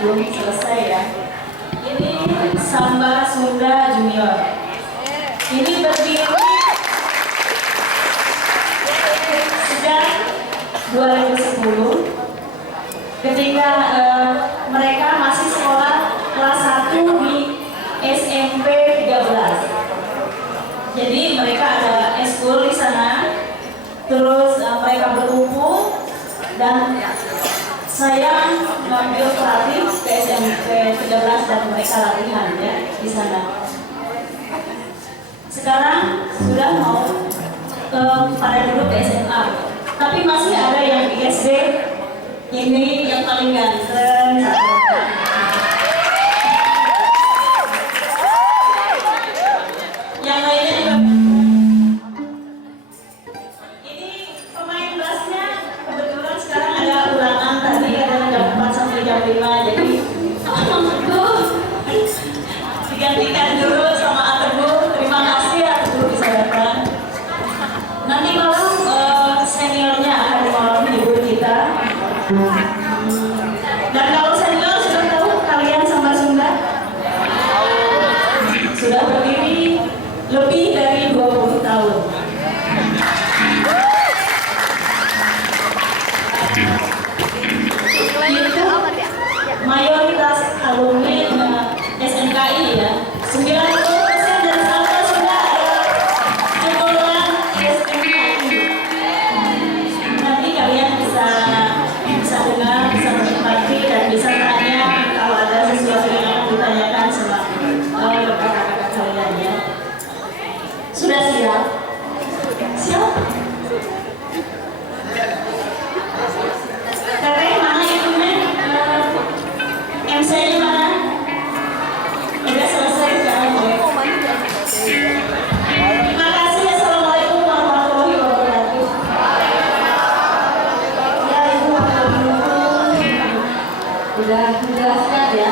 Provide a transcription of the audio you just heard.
belum selesai ya. Ini Samba Sunda Junior. Ini berdiri sejak 2010 ketika mereka masih sekolah kelas 1 di SMP 13. Jadi mereka ada eskul di sana, terus mereka berkumpul dan saya mengambil pelatih ke SMP 13 dan mereka latihan ya di sana. Sekarang sudah mau pada dulu ke SMA, tapi masih ada yang di SD. Ini yang paling ganteng. Yang lainnya juga. Ini pemain bassnya kebetulan sekarang ada ulangan, tadi ada jam 4 sampai jam 5, jadi digantikan dulu sama Atebu. Terima kasih Atebu bisa datang. Nanti malam seniornya akan menghibur kita. Dan kalau senior sudah tahu kalian sama Sunda sudah berdiri lebih dari 20 tahun. Itu mayoritas alumni SNKI ya. 90% dari sana sudah lulusan SNKI. Nanti kalian bisa dengar, bisa menikmati dan bisa tanya kalau ada sesuatu yang akan ditanyakan sama kakak-kakak kalian ya. Sudah siap? Siap? Teteh mana itunya? MC-nya mana? Udah selesai sekarang ya? Terima kasih. Assalamualaikum warahmatullahi wabarakatuh. Ya Ibu, udah siap ya?